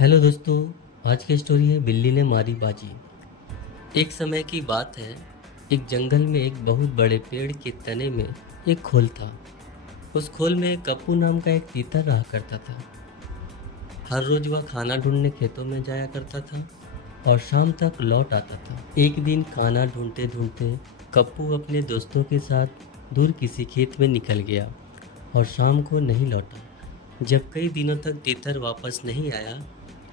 Hello दोस्तों। आज की स्टोरी है बिल्ली ने मारी बाजी। एक समय की बात है। एक जंगल में एक बहुत बड़े पेड़ के तने में एक खोल था। उस खोल में कप्पू नाम का एक तीतर रहा करता था। हर रोज वह खाना ढूंढने खेतों में जाया करता था और शाम तक लौट आता था। एक दिन खाना ढूंढते ढूंढते कप्पू अपने दोस्तों के साथ दूर किसी खेत में निकल गया और शाम को नहीं लौटा। जब कई दिनों तक तीतर वापस नहीं आया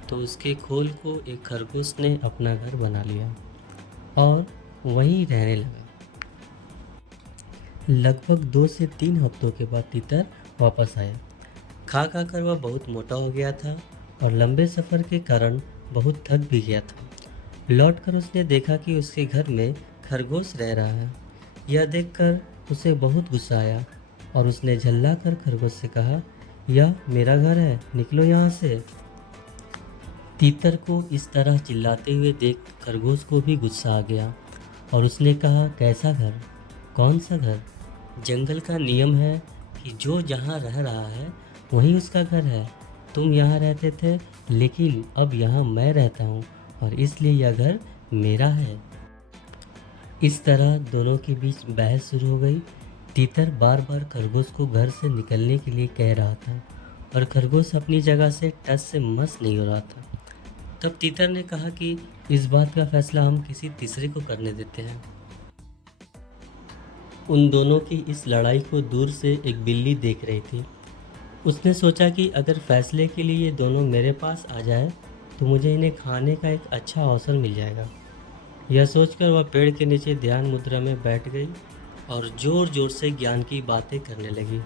तो उसके खोल को एक खरगोश ने अपना घर बना लिया और वहीं रहने लगा। लगभग 2 से 3 हफ्तों के बाद तीतर वापस आया। खा खा कर वह बहुत मोटा हो गया था और लंबे सफ़र के कारण बहुत थक भी गया था। लौटकर उसने देखा कि उसके घर में खरगोश रह रहा है। यह देखकर उसे बहुत गुस्सा आया और उसने झल्ला कर खरगोश से कहा, यह मेरा घर है, निकलो यहाँ से। तीतर को इस तरह चिल्लाते हुए देख खरगोश को भी गुस्सा आ गया और उसने कहा, कैसा घर? कौन सा घर? जंगल का नियम है कि जो जहाँ रह रहा है वहीं उसका घर है। तुम यहाँ रहते थे लेकिन अब यहाँ मैं रहता हूँ और इसलिए यह घर मेरा है। इस तरह दोनों के बीच बहस शुरू हो गई। तीतर बार बार खरगोश को घर से निकलने के लिए कह रहा था और खरगोश अपनी जगह से टस से मस नहीं हो रहा था। तब तीतर ने कहा कि इस बात का फैसला हम किसी तीसरे को करने देते हैं। उन दोनों की इस लड़ाई को दूर से एक बिल्ली देख रही थी। उसने सोचा कि अगर फैसले के लिए ये दोनों मेरे पास आ जाए तो मुझे इन्हें खाने का एक अच्छा अवसर मिल जाएगा। यह सोचकर वह पेड़ के नीचे ध्यान मुद्रा में बैठ गई और जोर जोर से ज्ञान की बातें करने लगी।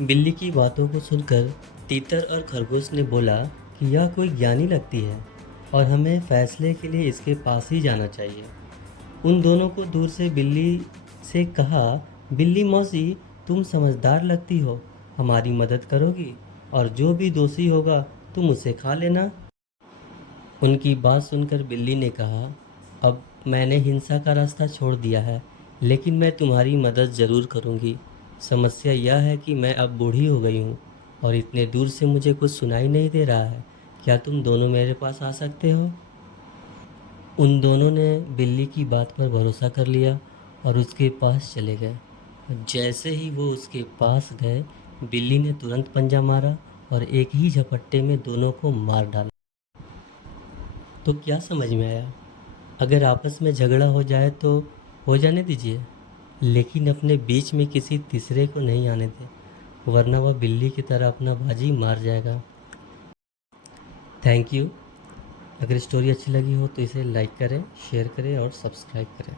बिल्ली की बातों को सुनकर तीतर और खरगोश ने बोला कि यह कोई ज्ञानी लगती है और हमें फैसले के लिए इसके पास ही जाना चाहिए। उन दोनों को दूर से बिल्ली से कहा, बिल्ली मौसी, तुम समझदार लगती हो, हमारी मदद करोगी और जो भी दोषी होगा तुम उसे खा लेना। उनकी बात सुनकर बिल्ली ने कहा, अब मैंने हिंसा का रास्ता छोड़ दिया है लेकिन मैं तुम्हारी मदद ज़रूर करूँगी। समस्या यह है कि मैं अब बूढ़ी हो गई हूँ और इतने दूर से मुझे कुछ सुनाई नहीं दे रहा है। क्या तुम दोनों मेरे पास आ सकते हो? उन दोनों ने बिल्ली की बात पर भरोसा कर लिया और उसके पास चले गए। जैसे ही वो उसके पास गए, बिल्ली ने तुरंत पंजा मारा और एक ही झपट्टे में दोनों को मार डाला। तो क्या समझ में आया? अगर आपस में झगड़ा हो जाए तो हो जाने दीजिए, लेकिन अपने बीच में किसी तीसरे को नहीं आने दें, वरना वह बिल्ली की तरह अपना बाजी मार जाएगा। Thank you. अगर स्टोरी अच्छी लगी हो तो इसे लाइक करें, शेयर करें और सब्सक्राइब करें।